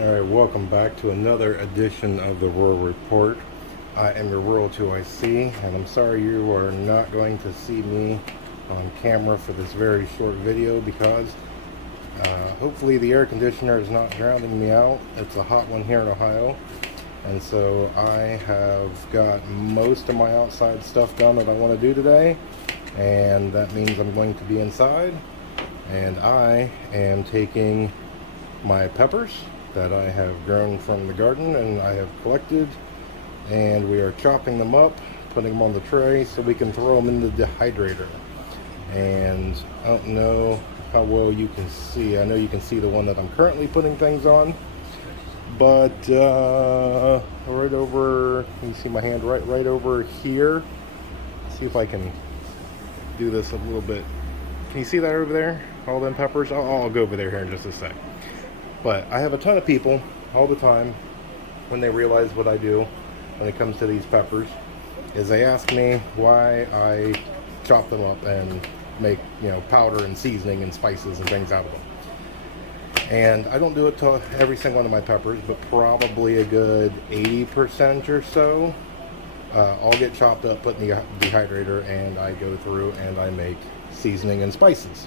Alright, welcome back to another edition of the Rural Report. I am your Rural 2IC, and I'm sorry you are not going to see me on camera for this very short video because hopefully the air conditioner is not drowning me out. It's a hot one here in Ohio, and so I have got most of my outside stuff done that I want to do today, and that means I'm going to be inside, and I am taking my peppers that I have grown from the garden and I have collected, and we are chopping them up, putting them on the tray so we can throw them in the dehydrator. And I don't know how well you can see. I know you can see the one that I'm currently putting things on, but right over, can you see my hand right over here? Let's see if I can do this a little bit. Can you see that over there? All them peppers? I'll go over there here in just a sec. But I have a ton of people all the time, when they realize what I do when it comes to these peppers, is they ask me why I chop them up and make, powder and seasoning and spices and things out of them. And I don't do it to every single one of my peppers, but probably a good 80% or so all get chopped up, put in the dehydrator, and I go through and I make seasoning and spices.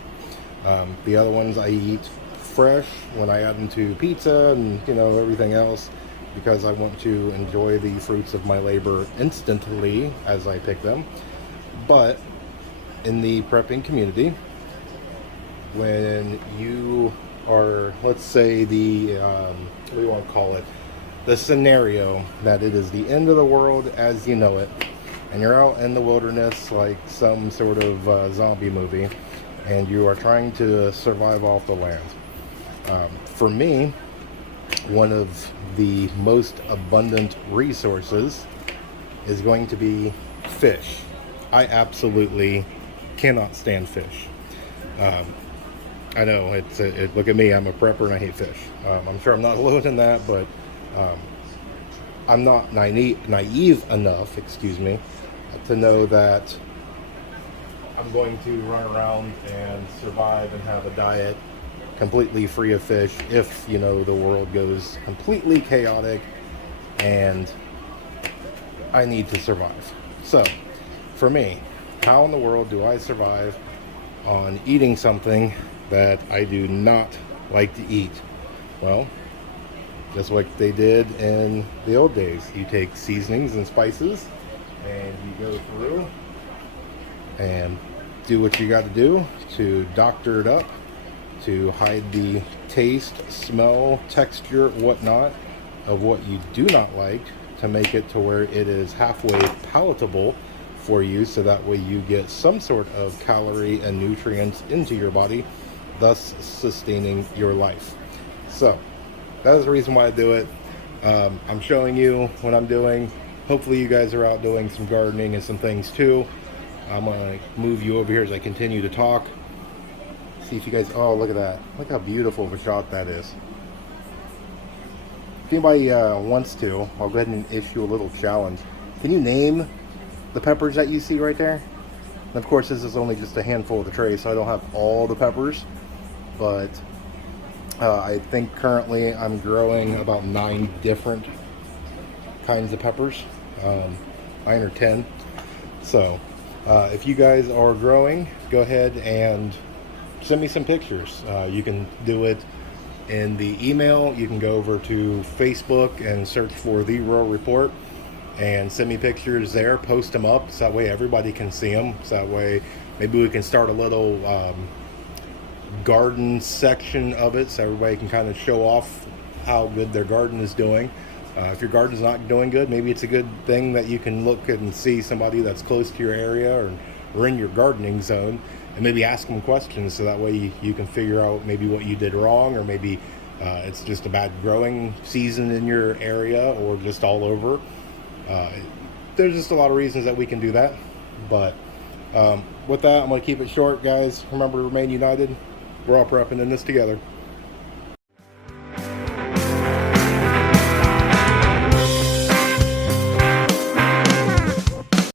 The other ones I eat fresh when I add them to pizza and everything else, because I want to enjoy the fruits of my labor instantly as I pick them. But in the prepping community, when you are, let's say, the what do you want to call it, the scenario that it is the end of the world as you know it, and you're out in the wilderness like some sort of zombie movie, and you are trying to survive off the land. For me, one of the most abundant resources is going to be fish. I absolutely cannot stand fish. I know, look at me, I'm a prepper and I hate fish. I'm sure I'm not alone in that, but I'm not naive enough, to know that I'm going to run around and survive and have a diet completely free of fish if the world goes completely chaotic and I need to survive. So for me, how in the world do I survive on eating something that I do not like to eat? Well, just like they did in the old days, you take seasonings and spices and you go through and do what you got to do to doctor it up, to hide the taste, smell, texture, whatnot of what you do not like, to make it to where it is halfway palatable for you, so that way you get some sort of calorie and nutrients into your body, thus sustaining your life. So that is the reason why I do it. I'm showing you what I'm doing. Hopefully you guys are out doing some gardening and some things too. I'm going to move you over here as I continue to talk. See if you guys, oh, look at that. Look how beautiful of a shot that is. If anybody wants to, I'll go ahead and issue a little challenge. Can you name the peppers that you see right there? And of course, this is only just a handful of the tray, so I don't have all the peppers. But I think currently I'm growing about 9 different kinds of peppers. 9 or 10. So if you guys are growing, go ahead and send me some pictures. You can do it in the email. You can go over to Facebook and search for The Rural Report and send me pictures there. Post them up so that way everybody can see them. So that way maybe we can start a little garden section of it so everybody can kind of show off how good their garden is doing. If your garden's not doing good, maybe it's a good thing that you can look and see somebody that's close to your area or in your gardening zone, and maybe ask them questions so that way you can figure out maybe what you did wrong, or maybe it's just a bad growing season in your area or just all over. There's just a lot of reasons that we can do that. But with that, I'm going to keep it short, guys. Remember to remain united. We're all prepping in this together.